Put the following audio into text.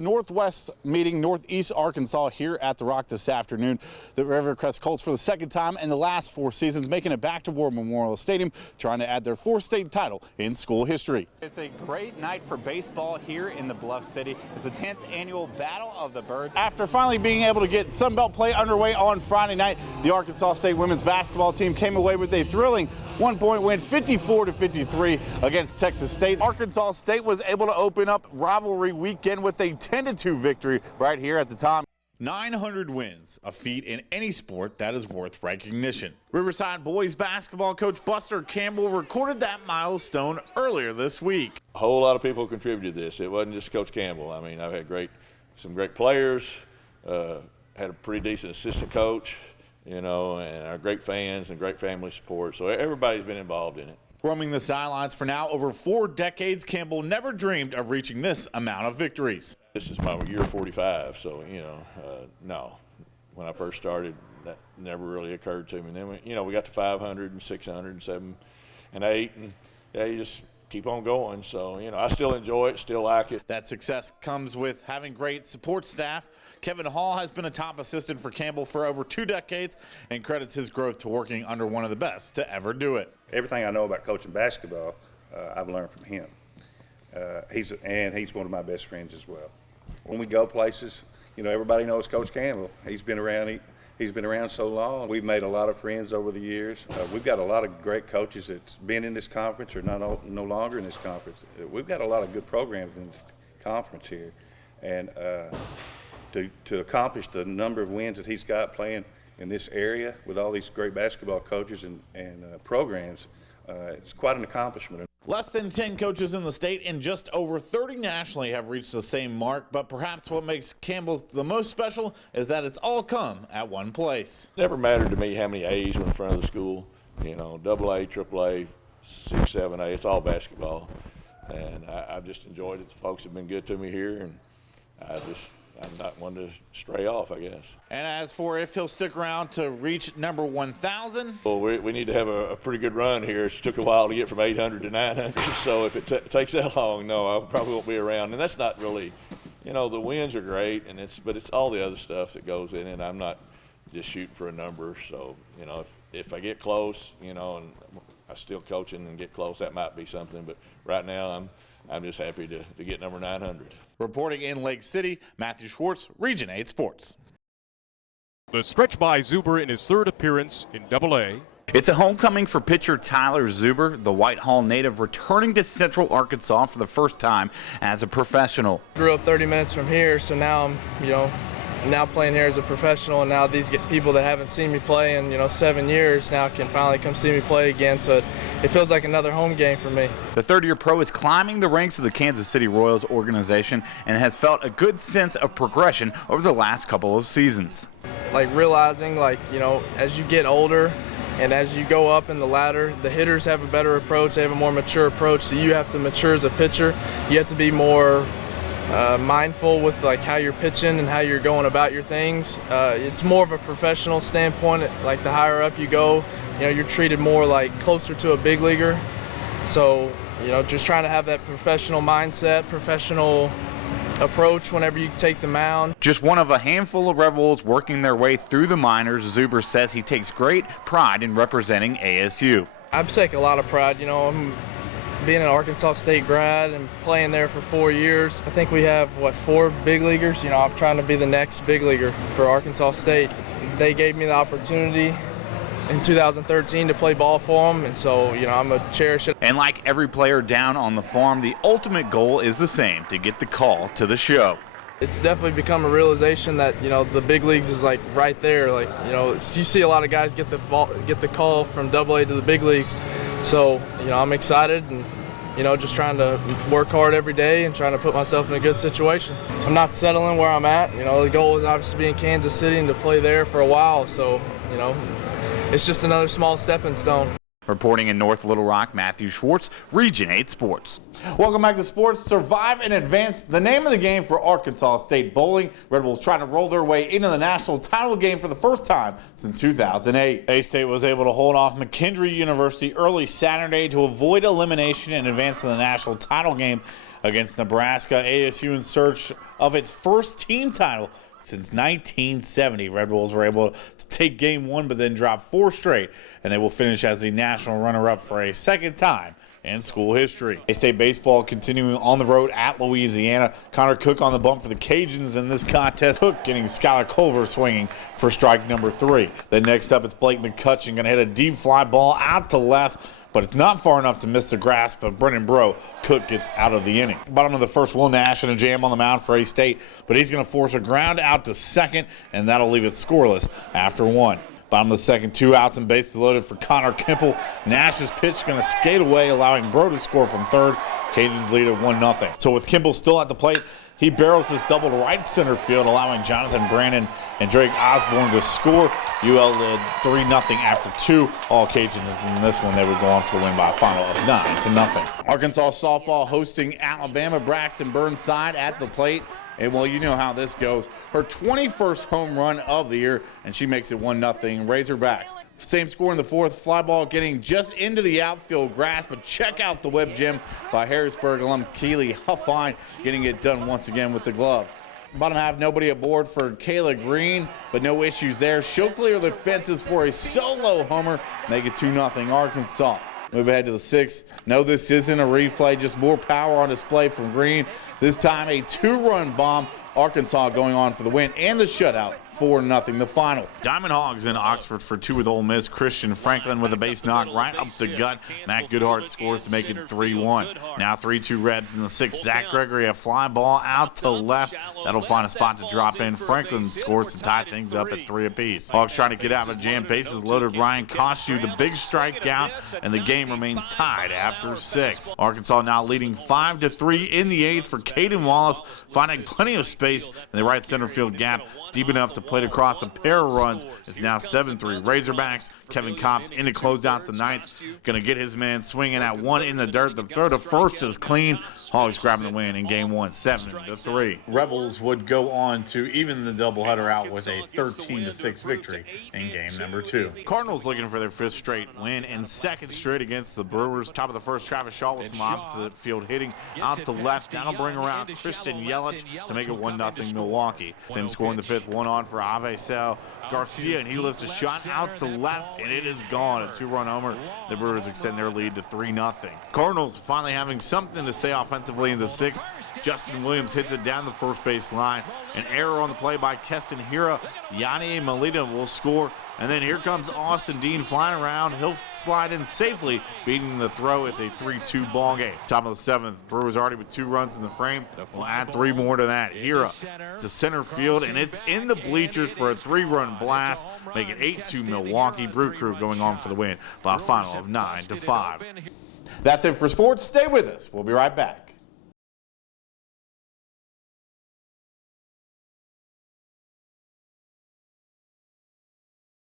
Northwest meeting Northeast Arkansas here at the Rock this afternoon. The Rivercrest Colts for the second time in the last 4 seasons making it back to War Memorial Stadium, trying to add their 4th state title in school history. It's a great night for baseball here in the Bluff City. It's the 10th annual Battle of the Birds. After finally being able to get Sun Belt play underway on Friday night, the Arkansas State women's basketball team came away with a thrilling 1-point win, 54-53 against Texas State. Arkansas State was able to open up rivalry weekend with a 10-2 victory right here at the time. 900 wins, a feat in any sport that is worth recognition. Riverside boys basketball coach Buster Campbell recorded that milestone earlier this week. A whole lot of people contributed to this. It wasn't just Coach Campbell. I mean, I've had some great players, had a pretty decent assistant coach, you know, and our great fans and great family support. So everybody's been involved in it. Roaming the sidelines for now over 4 decades, Campbell never dreamed of reaching this amount of victories. This is my year 45, so, you know, no. When I first started, that never really occurred to me. And then, we got to 500 and 600 and 7 and 8, and yeah, you just keep on going. So, I still enjoy it, still like it. That success comes with having great support staff. Kevin Hall has been a top assistant for Campbell for over 2 decades and credits his growth to working under one of the best to ever do it. Everything I know about coaching basketball, I've learned from him. He's one of my best friends as well. When we go places, everybody knows Coach Campbell. He's been around so long. We've made a lot of friends over the years. We've got a lot of great coaches that's been in this conference or no longer in this conference. We've got a lot of good programs in this conference here, and to accomplish the number of wins that he's got playing in this area with all these great basketball coaches and programs, it's quite an accomplishment. Less than 10 coaches in the state and just over 30 nationally have reached the same mark, but perhaps what makes Campbell's the most special is that it's all come at one place. It never mattered to me how many A's were in front of the school, AA, AAA, 6, 7A, it's all basketball. And I've just enjoyed it. The folks have been good to me here, and I'm not one to stray off, I guess. And as for if he'll stick around to reach number 1,000? Well, we need to have a pretty good run here. It took a while to get from 800 to 900, so if it takes that long, no, I probably won't be around. And that's not really, the wins are great, but it's all the other stuff that goes in it. I'm not just shooting for a number, so, if I get close, and I still coaching and get close, that might be something. But right now, I'm just happy to get number 900. Reporting in Lake City, Matthew Schwartz, Region 8 Sports. The stretch by Zuber in his 3rd appearance in AA. It's a homecoming for pitcher Tyler Zuber, the Whitehall native returning to Central Arkansas for the first time as a professional. Grew up 30 minutes from here, so now I'm, now playing here as a professional, and now these people that haven't seen me play in 7 years now can finally come see me play again, so it feels like another home game for me. The 3rd-year pro is climbing the ranks of the Kansas City Royals organization and has felt a good sense of progression over the last couple of seasons. Like realizing, as you get older and as you go up in the ladder, the hitters have a better approach, they have a more mature approach, so you have to mature as a pitcher. You have to be more mindful with how you're pitching and how you're going about your things. It's more of a professional standpoint. Like the higher up you go, you're treated more like closer to a big leaguer. So, just trying to have that professional mindset, professional approach whenever you take the mound. Just one of a handful of Rebels working their way through the minors, Zuber says he takes great pride in representing ASU. I take a lot of pride. I'm being an Arkansas State grad and playing there for 4 years. I think we have, 4 big leaguers? I'm trying to be the next big leaguer for Arkansas State. They gave me the opportunity in 2013 to play ball for them, and so, I'm going to cherish it. And like every player down on the farm, the ultimate goal is the same, to get the call to the show. It's definitely become a realization that, the big leagues is right there. You see a lot of guys get the call from AA to the big leagues. So, I'm excited and, just trying to work hard every day and trying to put myself in a good situation. I'm not settling where I'm at. The goal is obviously to be in Kansas City and to play there for a while. So, it's just another small stepping stone. Reporting in North Little Rock, Matthew Schwartz, Region 8 Sports. Welcome back to Sports. Survive and Advance, the name of the game for Arkansas State bowling. Red Bulls trying to roll their way into the national title game for the first time since 2008. A-State was able to hold off McKendree University early Saturday to avoid elimination and advance to the national title game against Nebraska. ASU in search of its first team title since 1970. Red Bulls were able to take game one, but then drop 4 straight, and they will finish as the national runner-up for a second time in school history. A-State baseball continuing on the road at Louisiana. Connor Cook on the bump for the Cajuns in this contest. Cook getting Skylar Culver swinging for strike number 3. Then next up, it's Blake McCutcheon going to hit a deep fly ball out to left, but it's not far enough to miss the grasp of Brennan Bro. Cook gets out of the inning. Bottom of the first, Will Nash and a jam on the mound for A-State, but he's going to force a ground out to second, and that'll leave it scoreless after 1. Bottom of the second, 2 outs and bases loaded for Connor Kimple. Nash's pitch going to skate away, allowing Bro to score from third. Cajuns lead at 1-0. So with Kimple still at the plate, he barrels this double to right center field, allowing Jonathan Brandon and Drake Osborne to score. UL led 3-0 after 2. All Cajuns in this one, they would go on for the win by a final of 9-0. Arkansas softball hosting Alabama. Braxton Burnside at the plate. And, well, you know how this goes. Her 21st home run of the year, and she makes it 1-0. Razorbacks. Same score in the fourth. Fly ball getting just into the outfield grass, but check out the web gem by Harrisburg alum Keely Huffine, getting it done once again with the glove. Bottom half, nobody aboard for Kayla Green, but no issues there. She'll clear the fences for a solo homer, make it 2-0 Arkansas. Move ahead to the 6th. No, this isn't a replay, just more power on display from Green. This time a 2-run bomb. Arkansas going on for the win and the shutout. 4-0 the final. Diamond Hogs in Oxford for 2 with Ole Miss. Christian Franklin with a base knock right up the gut. Matt Goodhart scores to make it 3-1. Now 3-2 Reds in the 6th. Zach Gregory, a fly ball out to left. That'll find a spot to drop in. Franklin scores to tie things up at 3 apiece. Hogs trying to get out of a jam. Bases loaded. Ryan Koshu, the big strikeout, and the game remains tied after 6. Arkansas now leading 5-3 in the 8th for Caden Wallace, finding plenty of space in the right center field gap, deep enough to play across a pair of runs. It's now 7-3 Razorbacks. Kevin Copps in to close out the 9th. Going to get his man swinging at 1 in the dirt. The throw to first is clean. Hogs grabbing the win in game 1, 7-3. Rebels would go on to even the doubleheader out with a 13-6 victory in game number 2. Cardinals looking for their 5th straight win and 2nd straight against the Brewers. Top of the first, Travis Shaw with some opposite field hitting out to left. That'll bring around Christian Yelich to make it 1-0 Milwaukee. Same score in the 5th, 1 on for Avesel Garcia, and he lifts a shot out to left, and it is gone. A 2-run homer. The Brewers extend their lead to 3-0. Cardinals finally having something to say offensively in the 6th. Justin Williams hits it down the first base line. An error on the play by Keston Hira. Yanni Melita will score. And then here comes Austin Dean flying around. He'll slide in safely, beating the throw. It's a 3-2 ball game. Top of the 7th, Brewers already with 2 runs in the frame. We'll add 3 more to that. Hira to center field, and it's in the bleachers for a 3-run blast. Make it 8-2 Milwaukee. Brew Crew going on for the win by a final of 9-5. That's it for sports. Stay with us. We'll be right back.